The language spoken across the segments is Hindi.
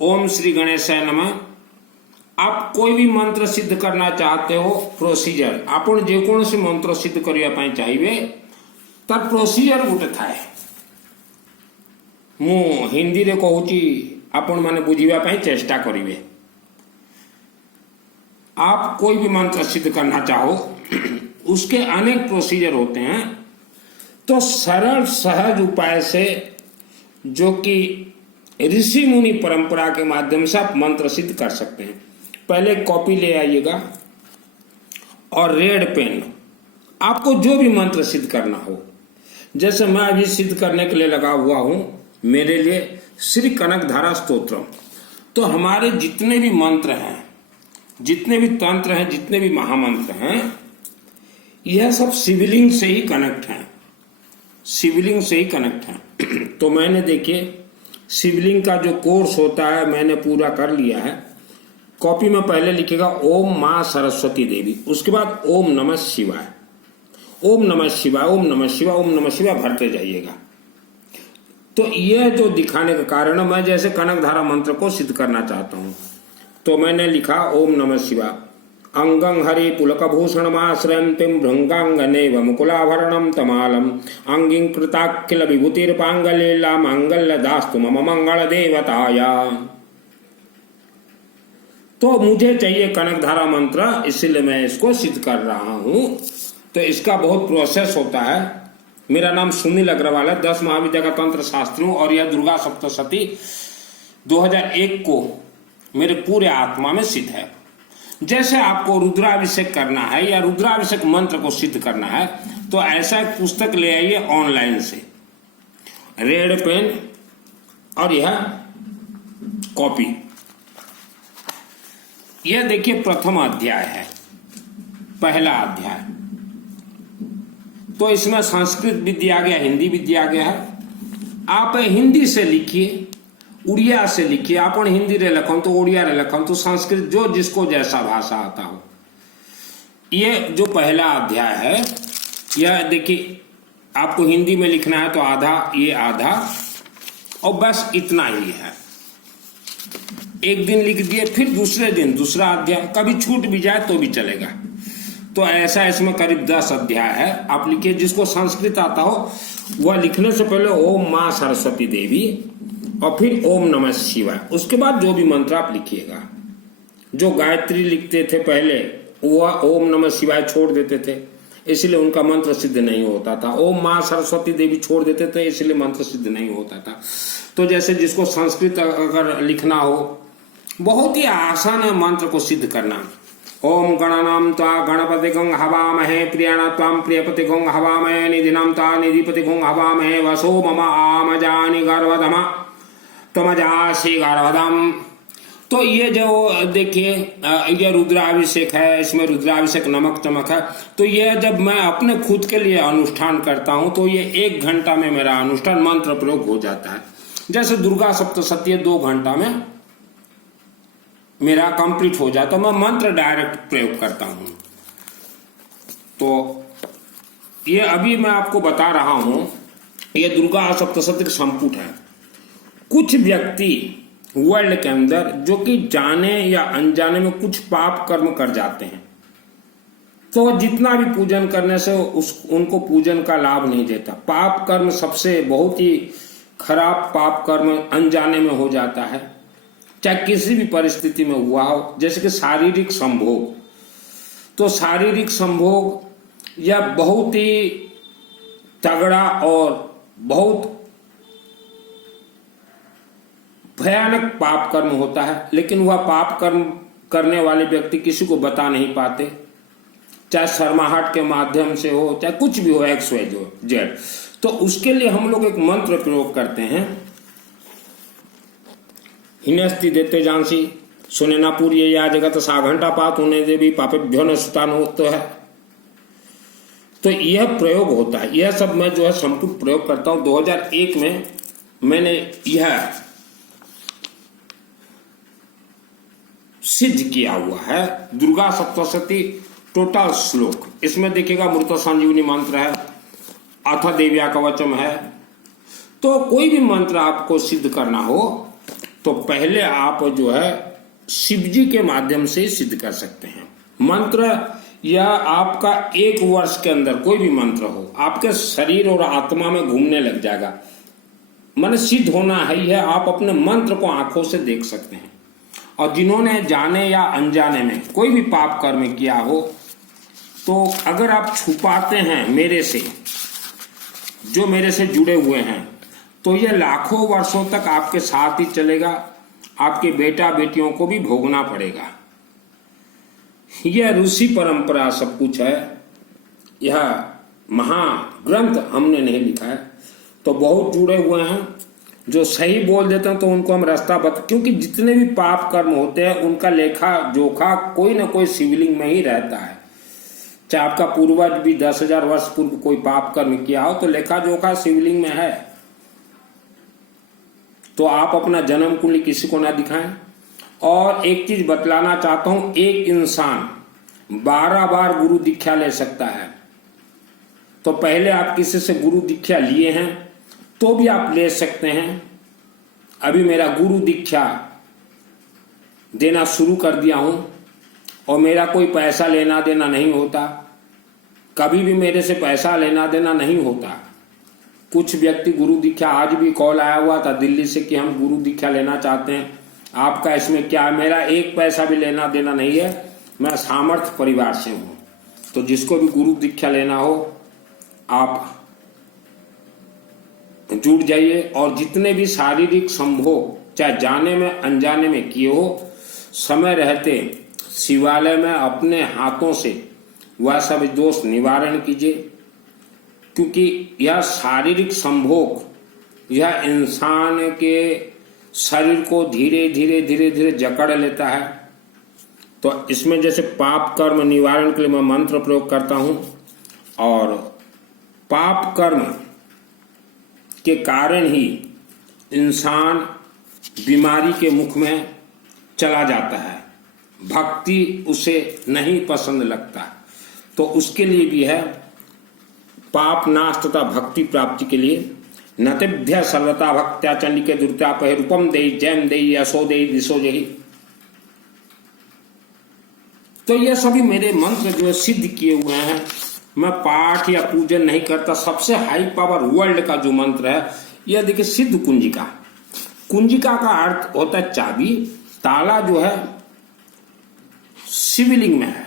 ओम श्री गणेशाय नमः। आप कोई भी मंत्र सिद्ध करना चाहते हो, प्रोसीजर आपण जेकोसी मंत्र सिद्ध करने पाई चाहिए तर प्रोसीजर गोटे थाए। मु हिंदी रे कहूची, आपण माने बुझिबा पाई चेष्टा करिवे। आप कोई भी मंत्र सिद्ध करना चाहो उसके अनेक प्रोसीजर होते हैं। तो सरल सहज उपाय से, जो कि ऋषि मुनि परंपरा के माध्यम से आप मंत्र सिद्ध कर सकते हैं। पहले कॉपी ले आइएगा और रेड पेन। आपको जो भी मंत्र सिद्ध करना हो, जैसे मैं अभी सिद्ध करने के लिए लगा हुआ हूं, मेरे लिए श्री कनकधारा स्तोत्रम। तो हमारे जितने भी मंत्र हैं, जितने भी तंत्र हैं, जितने भी महामंत्र हैं, यह सब शिवलिंग से ही कनेक्ट हैं, शिवलिंग से ही कनेक्ट हैं। तो मैंने देखिए शिवलिंग का जो कोर्स होता है मैंने पूरा कर लिया है। कॉपी में पहले लिखेगा ओम मां सरस्वती देवी, उसके बाद ओम नमः शिवाय, ओम नमः शिवाय, ओम नमः शिवाय, ओम नमः शिवाय भरते जाइएगा। तो यह जो दिखाने का कारण है, मैं जैसे कनकधारा मंत्र को सिद्ध करना चाहता हूं, तो मैंने लिखा ओम नमः शिवाय। अंगं हरि पुलकभूषणमाश्रयन्तीं भृंगांगनेव मुकुलाभरणं तमालम अंगिं कृताखिल विभूतिर्पांगलीला मांगल्यदास्तु मम मंगल देवताया। तो मुझे चाहिए कनकधारा मंत्र, इसलिए मैं इसको सिद्ध कर रहा हूं। तो इसका बहुत प्रोसेस होता है। मेरा नाम सुनील अग्रवाल है, 10 महाविद्या का तंत्र शास्त्री हूं और यह दुर्गा सप्तशती 2001 को मेरे पूरे आत्मा में सिद्ध है। जैसे आपको रुद्राभिषेक करना है या रुद्राभिषेक मंत्र को सिद्ध करना है, तो ऐसा एक पुस्तक ले आइए ऑनलाइन से, रेड पेन और यह कॉपी। यह देखिए प्रथम अध्याय है, पहला अध्याय। तो इसमें संस्कृत भी दिया गया, हिंदी भी दिया गया है। आप हिंदी से लिखिए, उड़िया से लिखिए। आपण हिंदी रे लखन तो उड़िया रे लखन तो संस्कृत, जो जिसको जैसा भाषा आता हो। ये जो पहला अध्याय है, यह देखिए आपको हिंदी में लिखना है तो आधा, ये आधा, और बस इतना ही है। एक दिन लिख दिए, फिर दूसरे दिन दूसरा अध्याय, कभी छूट भी जाए तो भी चलेगा। तो ऐसा इसमें करीब 10 अध्याय है। आप लिखिए, जिसको संस्कृत आता हो वह लिखने से पहले ओम मां सरस्वती देवी और फिर ओम नमः शिवाय, उसके बाद जो भी मंत्र आप लिखिएगा। जो गायत्री लिखते थे पहले, वह ओम नमः शिवाय छोड़ देते थे, इसलिए उनका मंत्र सिद्ध नहीं होता था। ओम मां सरस्वती देवी छोड़ देते थे, इसलिए मंत्र सिद्ध नहीं होता था। तो जैसे जिसको संस्कृत अगर लिखना हो, बहुत ही आसान है मंत्र को सिद्ध करना। ओम गणानां त्वा गणपतिगं हवामहे प्रियाणा त्वां प्रियपतिगं हवामहे निधिनां त्वा निधिपतिगं हवामहे वसो मम आमजानि गर्भधमा तमजासी गर्भधम। तो ये जो देखिए, ये रुद्राभिषेक है, इसमें रुद्राभिषेक नमक चमक है। तो ये जब मैं अपने खुद के लिए अनुष्ठान करता हूं, तो ये 1 घंटा में मेरा अनुष्ठान मंत्र प्रयोग हो जाता है। जैसे दुर्गा सप्तशती 2 घंटा में मेरा कंप्लीट हो जाता, मैं मंत्र डायरेक्ट प्रयोग करता हूं। तो ये अभी मैं आपको बता रहा हूं, ये दुर्गा सप्तशती का संपुट है। कुछ व्यक्ति वर्ल्ड के अंदर जो कि जाने या अनजाने में कुछ पाप कर्म कर जाते हैं, तो जितना भी पूजन करने से उनको पूजन का लाभ नहीं देता। पाप कर्म सबसे बहुत ही खराब पाप कर्म अनजाने में हो जाता है, चाहे किसी भी परिस्थिति में हुआ हो। जैसे कि शारीरिक संभोग, तो शारीरिक संभोग यह बहुत ही तगड़ा और बहुत भयानक पाप कर्म होता है, लेकिन वह पाप कर्म करने वाले व्यक्ति किसी को बता नहीं पाते, चाहे शर्माहट के माध्यम से हो, चाहे कुछ भी हो, XYZ। तो उसके लिए हम लोग एक मंत्र प्रयोग करते हैं, हिनस्ति देते जानसी सुने ना पूरी या जगत सा घंटा पात होने देवी पापेभ्यो न सुतान होता है। तो यह प्रयोग होता है। यह सब मैं जो है संपूर्ण प्रयोग करता हूं। 2001 में मैंने यह सिद्ध किया हुआ है। दुर्गा सप्तशती टोटल श्लोक, इसमें देखिएगा मृत संजीवनी मंत्र है, अथ देव्या कवचम है। तो कोई भी मंत्र आपको सिद्ध करना हो तो पहले आप जो है शिव जी के माध्यम से सिद्ध कर सकते हैं। मंत्र या आपका 1 वर्ष के अंदर कोई भी मंत्र हो आपके शरीर और आत्मा में घूमने लग जाएगा। मन सिद्ध होना है ही है, आप अपने मंत्र को आंखों से देख सकते हैं। और जिन्होंने जाने या अनजाने में कोई भी पाप कर्म किया हो, तो अगर आप छुपाते हैं मेरे से, जो मेरे से जुड़े हुए हैं, तो यह लाखों वर्षों तक आपके साथ ही चलेगा, आपके बेटा बेटियों को भी भोगना पड़ेगा। यह ऋषि परंपरा सब कुछ है, यह महाग्रंथ हमने नहीं लिखा है। तो बहुत जुड़े हुए हैं जो सही बोल देते हैं, तो उनको हम रास्ता क्योंकि जितने भी पाप कर्म होते हैं उनका लेखा जोखा कोई ना कोई शिवलिंग में ही रहता है। चाहे आपका पूर्वज भी 10,000 वर्ष पूर्व कोई पाप कर्म किया हो, तो लेखा जोखा शिवलिंग में है। तो आप अपना जन्म कुंडली किसी को ना दिखाएं। और एक चीज बतलाना चाहता हूं, एक इंसान 12 बार गुरु दीक्षा ले सकता है। तो पहले आप किसी से गुरु दीक्षा लिए हैं तो भी आप ले सकते हैं। अभी मेरा गुरु दीक्षा देना शुरू कर दिया हूं और मेरा कोई पैसा लेना देना नहीं होता, कभी भी मेरे से पैसा लेना देना नहीं होता। कुछ व्यक्ति गुरु दीक्षा, आज भी कॉल आया हुआ था दिल्ली से कि हम गुरु दीक्षा लेना चाहते हैं, आपका इसमें क्या? मेरा 1 पैसा भी लेना देना नहीं है, मैं सामर्थ्य परिवार से हूं। तो जिसको भी गुरु दीक्षा लेना हो आप जुड़ जाइए। और जितने भी शारीरिक संभोग चाहे जाने में अनजाने में किए हो, समय रहते शिवालय में अपने हाथों से वह सब दोष निवारण कीजिए। क्योंकि यह शारीरिक संभोग यह इंसान के शरीर को धीरे धीरे धीरे धीरे जकड़ लेता है। तो इसमें जैसे पाप कर्म निवारण के लिए मैं मंत्र प्रयोग करता हूं, और पाप कर्म के कारण ही इंसान बीमारी के मुख में चला जाता है, भक्ति उसे नहीं पसंद लगता। तो उसके लिए भी है पाप नाश तथा भक्ति प्राप्ति के लिए नतिभ्य सर्वता भक्त्या चंडिके दुर्तापहे रूपम देहि जैम देहि यशो देहि दिशो जहि। तो ये सभी मेरे मंत्र जो सिद्ध किए हुए हैं, मैं पाठ या पूजन नहीं करता। सबसे हाई पावर वर्ल्ड का जो मंत्र है यह देखिए सिद्ध कुंजिका। कुंजिका का अर्थ होता है चाबी। ताला जो है शिवलिंग में है,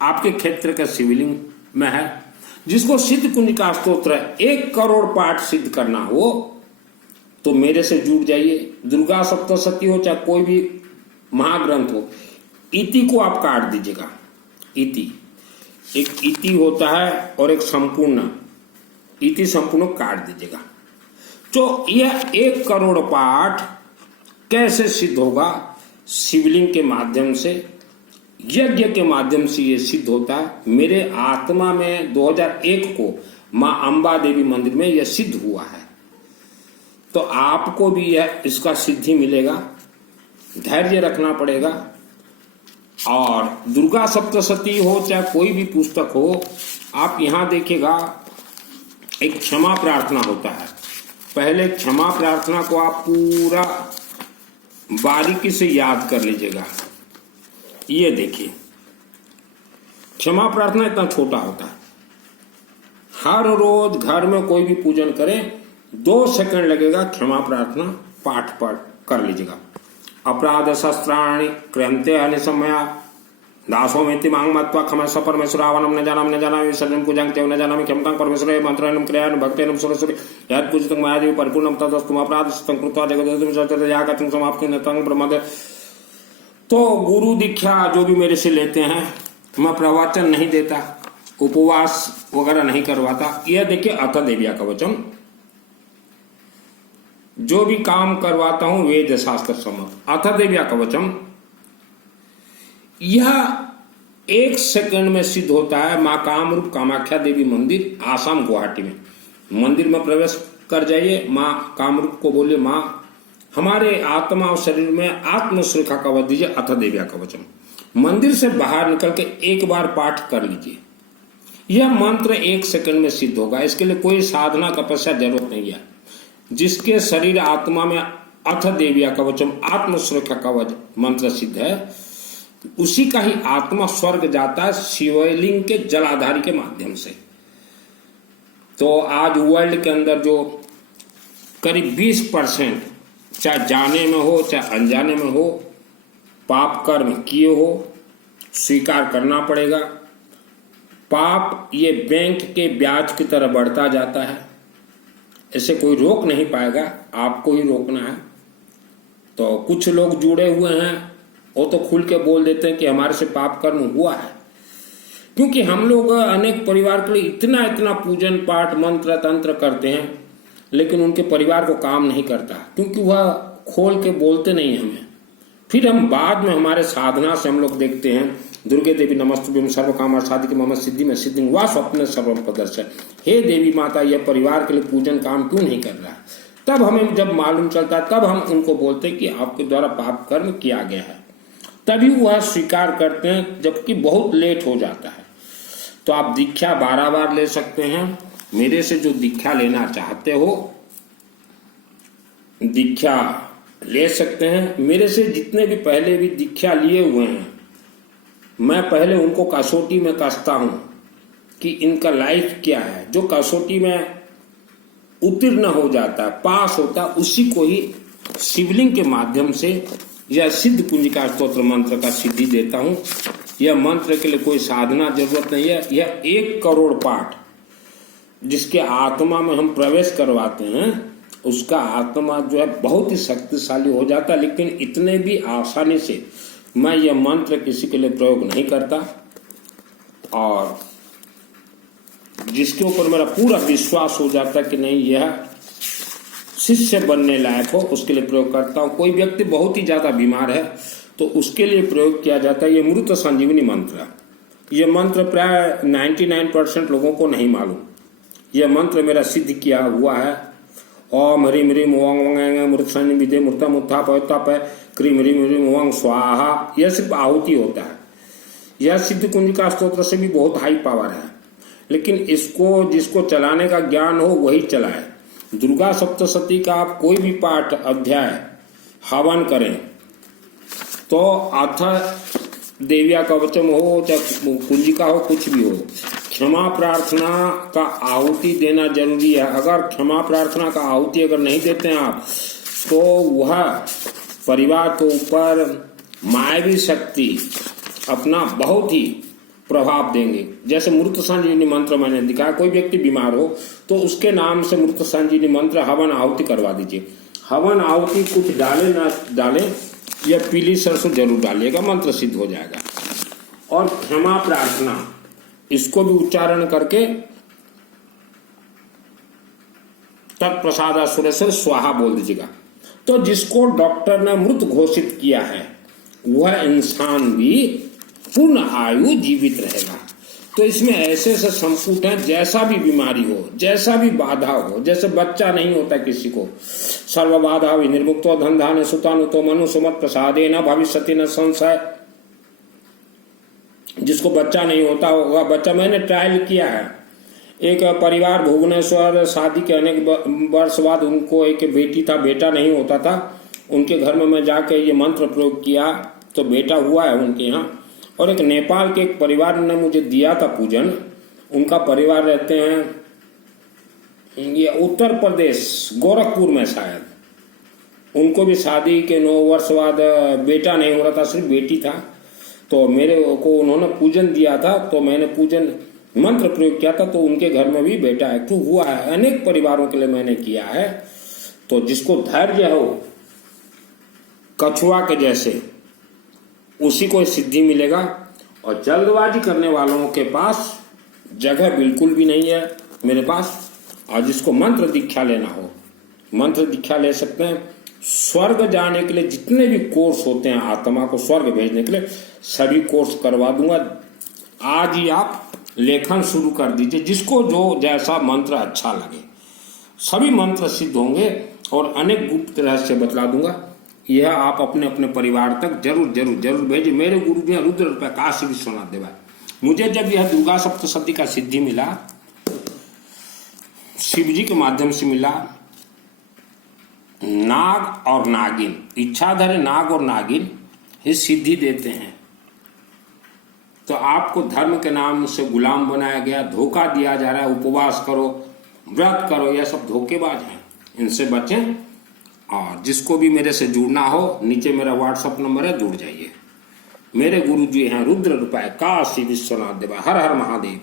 आपके क्षेत्र का शिवलिंग में है। जिसको सिद्ध कुंजिका स्तोत्र 1 करोड़ पाठ सिद्ध करना हो तो मेरे से जुड़ जाइए। दुर्गा सप्तशती हो चाहे कोई भी महाग्रंथ हो, इति को आप काट दीजिएगा। इति, एक इति होता है और एक संपूर्ण, इति संपूर्ण काट दीजिएगा। तो यह 1 करोड़ पाठ कैसे सिद्ध होगा? शिवलिंग के माध्यम से, यज्ञ के माध्यम से ये सिद्ध होता है। मेरे आत्मा में 2001 को मां अंबा देवी मंदिर में यह सिद्ध हुआ है। तो आपको भी यह इसका सिद्धि मिलेगा, धैर्य रखना पड़ेगा। और दुर्गा सप्तशती हो चाहे कोई भी पुस्तक हो, आप यहां देखिएगा एक क्षमा प्रार्थना होता है। पहले क्षमा प्रार्थना को आप पूरा बारीकी से याद कर लीजिएगा। ये देखिए क्षमा प्रार्थना इतना छोटा होता है। हर रोज घर में कोई भी पूजन करें 2 सेकंड लगेगा, क्षमा प्रार्थना पाठ कर लीजिएगा। अपराध शस्त्राणि क्रांते अनिसमया दासो मेति मांग मत्वा खमस परमेश्वरावनम न जानामि विसर्जन पूजां च न जानामि क्षमतां परमेश्वरे मंत्रेण क्रियां भक्तेन सरस्वती यत् पूजितं मायादेवी परिपूर्णं तदस्तु अपराध तं कृत्वा जगदोषं सर्वत्र यागतं समाप्तिं तं ब्रह्मद। तो गुरु दीक्षा जो भी मेरे से लेते हैं, मैं प्रवचन नहीं देता, उपवास वगैरह नहीं करवाता। यह देखिए अथ देव्या कवचम, जो भी काम करवाता हूं वेद शास्त्र सम्मत। अथ देव्या कवचम यह 1 सेकंड में सिद्ध होता है। मां कामरूप कामाख्या देवी मंदिर, आसाम गुवाहाटी में। मंदिर में प्रवेश कर जाइए, मां कामरूप को बोलिए मां हमारे आत्मा और शरीर में आत्म सुरक्षा कवच दीजिए, अथ देव्या कवचम। मंदिर से बाहर निकल के 1 बार पाठ कर लीजिए। यह मंत्र 1 सेकंड में सिद्ध होगा। इसके लिए कोई साधना तपस्या जरूरत नहीं है। जिसके शरीर आत्मा में अथ देविया कवचम आत्म सुरक्षा कवच मंत्र सिद्ध है, उसी का ही आत्मा स्वर्ग जाता है शिवलिंग के जलाधारी के माध्यम से। तो आज वर्ल्ड के अंदर जो करीब 20%, चाहे जाने में हो चाहे अनजाने में हो, पाप कर्म किए हो, स्वीकार करना पड़ेगा। पाप ये बैंक के ब्याज की तरह बढ़ता जाता है, ऐसे कोई रोक नहीं पाएगा, आपको ही रोकना है। तो कुछ लोग जुड़े हुए हैं, वो तो खुल के बोल देते हैं कि हमारे से पाप कर्म हुआ है, क्योंकि हम लोग अनेक परिवार के लिए इतना इतना पूजन पाठ मंत्र तंत्र करते हैं, लेकिन उनके परिवार को काम नहीं करता, क्योंकि वह खोल के बोलते नहीं हमें। फिर हम बाद में हमारे साधना से हम लोग देखते हैं, दुर्गे देवी नमस्तुभ्यं सर्व काम साधिके मम सिद्धि में सिद्धि वा स्वप्न सर्वम प्रदर्शन, हे देवी माता यह परिवार के लिए पूजन काम क्यों नहीं कर रहा है। तब हमें जब मालूम चलता है, तब हम उनको बोलते हैं कि आपके द्वारा पाप कर्म किया गया है, तभी वह स्वीकार करते हैं, जबकि बहुत लेट हो जाता है। तो आप दीक्षा 12 बार ले सकते हैं। मेरे से जो दीक्षा लेना चाहते हो दीक्षा ले सकते हैं। मेरे से जितने भी पहले भी दीक्षा लिए हुए हैं, मैं पहले उनको कसौटी में कसता हूं कि इनका लाइफ क्या है। जो कसौटी में उत्तीर्ण हो जाता है, पास होता है, उसी को ही शिवलिंग के माध्यम से यह सिद्ध कुंजिका स्तोत्र मंत्र का सिद्धि देता हूं। यह मंत्र के लिए कोई साधना जरूरत नहीं है। यह 1 करोड़ पाठ जिसके आत्मा में हम प्रवेश करवाते हैं, उसका आत्मा जो है बहुत ही शक्तिशाली हो जाता है। लेकिन इतने भी आसानी से मैं यह मंत्र किसी के लिए प्रयोग नहीं करता, और जिसके ऊपर मेरा पूरा विश्वास हो जाता है कि नहीं यह शिष्य बनने लायक हो, उसके लिए प्रयोग करता हूँ। कोई व्यक्ति बहुत ही ज्यादा बीमार है तो उसके लिए प्रयोग किया जाता है ये मृत संजीवनी मंत्र। यह मंत्र प्राय 99% लोगों को नहीं मालूम। यह मंत्र मेरा सिद्ध किया हुआ है। ओम ह्रीम ह्रीम ओंग ओंग मृत संजीविदे मृतम उत्थाप उत्थाप क्रीम ह्रीम ह्रीम ओंग स्वाहा। यह सिर्फ आहुति होता है। यह सिद्ध कुंजिका स्तोत्र से भी बहुत हाई पावर है, लेकिन इसको जिसको चलाने का ज्ञान हो वही चलाए। दुर्गा सप्तशती का आप कोई भी पाठ अध्याय हवन करें तो अथ देविया कवचम हो चाहे कुंजिका हो, कुछ भी हो, क्षमा प्रार्थना का आहुति देना जरूरी है। अगर क्षमा प्रार्थना का आहुति अगर नहीं देते हैं आप, तो वह परिवार के ऊपर मायावी शक्ति अपना बहुत ही प्रभाव देंगे। जैसे मृत संजीवनी मंत्र मैंने दिखाया, कोई व्यक्ति बीमार हो तो उसके नाम से मृत संजीवनी मंत्र हवन आहुति करवा दीजिए। हवन आहुति कुछ डाले ना डाले, यह पीली सरसों जरूर डालिएगा, मंत्र सिद्ध हो जाएगा। और क्षमा प्रार्थना इसको भी उच्चारण करके तत्प्रसादा सुरेश्वर स्वाहा बोल दीजिएगा। तो जिसको डॉक्टर ने मृत घोषित किया है वह इंसान भी पूर्ण आयु जीवित रहेगा। तो इसमें ऐसे ऐसे संपुट हैं, जैसा भी बीमारी हो, जैसा भी बाधा हो, जैसे बच्चा नहीं होता किसी को, सर्व बाधा विनिर्मुक्तो धनधान्य सुतानुतो मनुसुमत प्रसादे न भविष्यति न संशय। जिसको बच्चा नहीं होता होगा, बच्चा मैंने ट्रायल किया है। एक परिवार भुवनेश्वर, शादी के अनेक वर्ष बाद उनको एक बेटी था, बेटा नहीं होता था। उनके घर में मैं जाके ये मंत्र प्रयोग किया तो बेटा हुआ है उनके यहाँ। और एक नेपाल के एक परिवार ने मुझे दिया था पूजन। उनका परिवार रहते हैं ये उत्तर प्रदेश गोरखपुर में शायद। उनको भी शादी के 9 वर्ष बाद बेटा नहीं हो रहा था, सिर्फ बेटी था। तो मेरे को उन्होंने पूजन दिया था, तो मैंने पूजन मंत्र प्रयोग किया था, तो उनके घर में भी बेटा एक्टिव हुआ है। अनेक परिवारों के लिए मैंने किया है। तो जिसको धैर्य हो कछुआ के जैसे, उसी को सिद्धि मिलेगा। और जल्दबाजी करने वालों के पास जगह बिल्कुल भी नहीं है मेरे पास। और जिसको मंत्र दीक्षा लेना हो, मंत्र दीक्षा ले सकते हैं। स्वर्ग जाने के लिए जितने भी कोर्स होते हैं, आत्मा को स्वर्ग भेजने के लिए, सभी कोर्स करवा दूंगा। आज ही आप लेखन शुरू कर दीजिए, जिसको जो जैसा मंत्र अच्छा लगे। सभी मंत्र सिद्ध होंगे और अनेक गुप्त रहस्य बतला दूंगा। यह आप अपने अपने परिवार तक जरूर जरूर जरूर भेजिए। मेरे गुरु जी रुद्र प्रकाश विश्वनाथ देवा, मुझे जब यह दुर्गा सप्तशती का सिद्धि मिला, शिव जी के माध्यम से मिला, नाग और नागिन, इच्छाधारी नाग और नागिन ही सिद्धि देते हैं। तो आपको धर्म के नाम से गुलाम बनाया गया, धोखा दिया जा रहा है, उपवास करो, व्रत करो, यह सब धोखेबाज हैं, इनसे बचें। और जिसको भी मेरे से जुड़ना हो, नीचे मेरा व्हाट्सएप नंबर है, जुड़ जाइए। मेरे गुरु जी हैं रुद्र रूपाय काशी विश्वनाथ देवा। हर हर महादेव।